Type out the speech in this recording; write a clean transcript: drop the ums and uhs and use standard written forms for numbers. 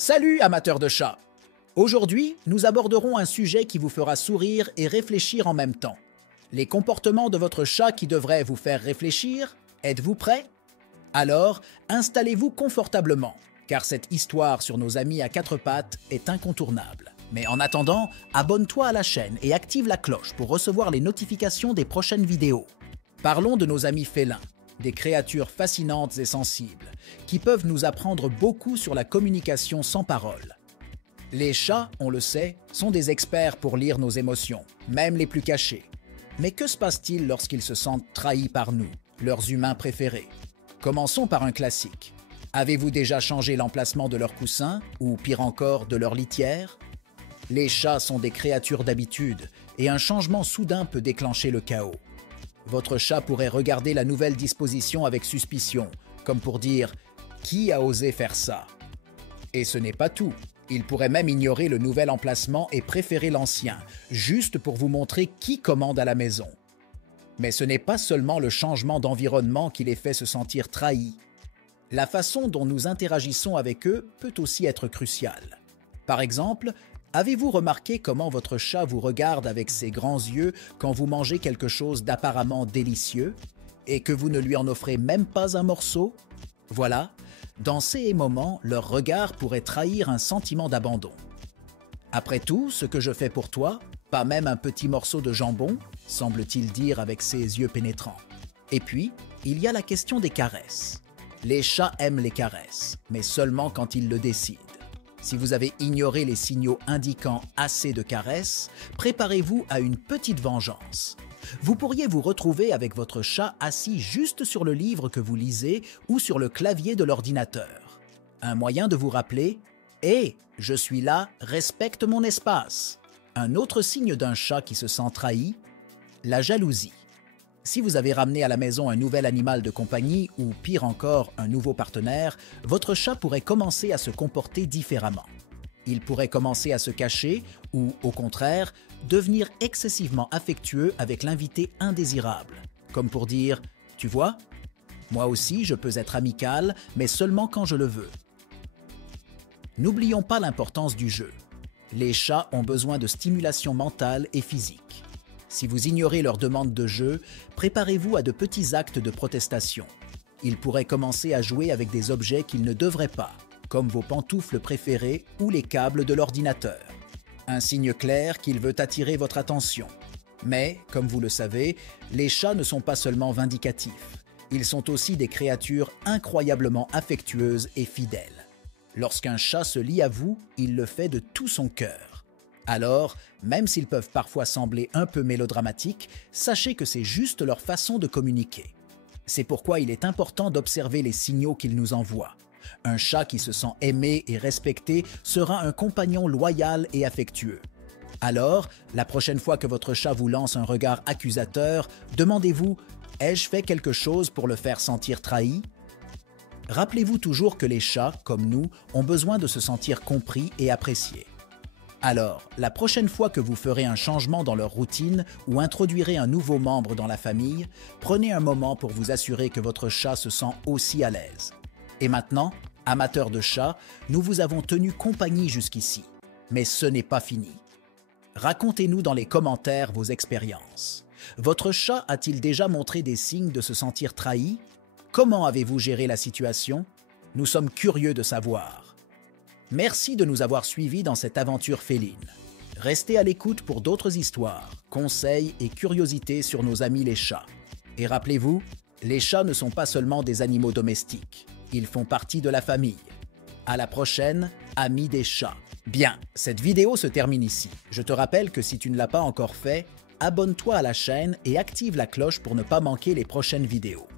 Salut amateurs de chats! Aujourd'hui, nous aborderons un sujet qui vous fera sourire et réfléchir en même temps. Les comportements de votre chat qui devraient vous faire réfléchir. Êtes-vous prêts? Alors, installez-vous confortablement, car cette histoire sur nos amis à quatre pattes est incontournable. Mais en attendant, abonne-toi à la chaîne et active la cloche pour recevoir les notifications des prochaines vidéos. Parlons de nos amis félins, des créatures fascinantes et sensibles, qui peuvent nous apprendre beaucoup sur la communication sans parole. Les chats, on le sait, sont des experts pour lire nos émotions, même les plus cachées. Mais que se passe-t-il lorsqu'ils se sentent trahis par nous, leurs humains préférés? Commençons par un classique. Avez-vous déjà changé l'emplacement de leur coussin, ou pire encore, de leur litière? Les chats sont des créatures d'habitude, et un changement soudain peut déclencher le chaos. Votre chat pourrait regarder la nouvelle disposition avec suspicion, comme pour dire « Qui a osé faire ça ?» Et ce n'est pas tout. Il pourrait même ignorer le nouvel emplacement et préférer l'ancien, juste pour vous montrer qui commande à la maison. Mais ce n'est pas seulement le changement d'environnement qui les fait se sentir trahis. La façon dont nous interagissons avec eux peut aussi être cruciale. Par exemple, avez-vous remarqué comment votre chat vous regarde avec ses grands yeux quand vous mangez quelque chose d'apparemment délicieux et que vous ne lui en offrez même pas un morceau? Voilà, dans ces moments, leur regard pourrait trahir un sentiment d'abandon. Après tout, ce que je fais pour toi, pas même un petit morceau de jambon, semble-t-il dire avec ses yeux pénétrants. Et puis, il y a la question des caresses. Les chats aiment les caresses, mais seulement quand ils le décident. Si vous avez ignoré les signaux indiquant assez de caresses, préparez-vous à une petite vengeance. Vous pourriez vous retrouver avec votre chat assis juste sur le livre que vous lisez ou sur le clavier de l'ordinateur. Un moyen de vous rappeler « Hé, je suis là, respecte mon espace ». Un autre signe d'un chat qui se sent trahi, la jalousie. Si vous avez ramené à la maison un nouvel animal de compagnie ou pire encore un nouveau partenaire, votre chat pourrait commencer à se comporter différemment. Il pourrait commencer à se cacher ou, au contraire, devenir excessivement affectueux avec l'invité indésirable, comme pour dire « Tu vois, moi aussi je peux être amical, mais seulement quand je le veux ». N'oublions pas l'importance du jeu. Les chats ont besoin de stimulation mentale et physique. Si vous ignorez leurs demandes de jeu, préparez-vous à de petits actes de protestation. Ils pourraient commencer à jouer avec des objets qu'ils ne devraient pas, comme vos pantoufles préférées ou les câbles de l'ordinateur. Un signe clair qu'il veut attirer votre attention. Mais, comme vous le savez, les chats ne sont pas seulement vindicatifs. Ils sont aussi des créatures incroyablement affectueuses et fidèles. Lorsqu'un chat se lie à vous, il le fait de tout son cœur. Alors, même s'ils peuvent parfois sembler un peu mélodramatiques, sachez que c'est juste leur façon de communiquer. C'est pourquoi il est important d'observer les signaux qu'ils nous envoient. Un chat qui se sent aimé et respecté sera un compagnon loyal et affectueux. Alors, la prochaine fois que votre chat vous lance un regard accusateur, demandez-vous « Ai-je fait quelque chose pour le faire sentir trahi ?» Rappelez-vous toujours que les chats, comme nous, ont besoin de se sentir compris et appréciés. Alors, la prochaine fois que vous ferez un changement dans leur routine ou introduirez un nouveau membre dans la famille, prenez un moment pour vous assurer que votre chat se sent aussi à l'aise. Et maintenant, amateurs de chats, nous vous avons tenu compagnie jusqu'ici. Mais ce n'est pas fini. Racontez-nous dans les commentaires vos expériences. Votre chat a-t-il déjà montré des signes de se sentir trahi? Comment avez-vous géré la situation? Nous sommes curieux de savoir. Merci de nous avoir suivis dans cette aventure féline. Restez à l'écoute pour d'autres histoires, conseils et curiosités sur nos amis les chats. Et rappelez-vous, les chats ne sont pas seulement des animaux domestiques, ils font partie de la famille. À la prochaine, amis des chats. Bien, cette vidéo se termine ici. Je te rappelle que si tu ne l'as pas encore fait, abonne-toi à la chaîne et active la cloche pour ne pas manquer les prochaines vidéos.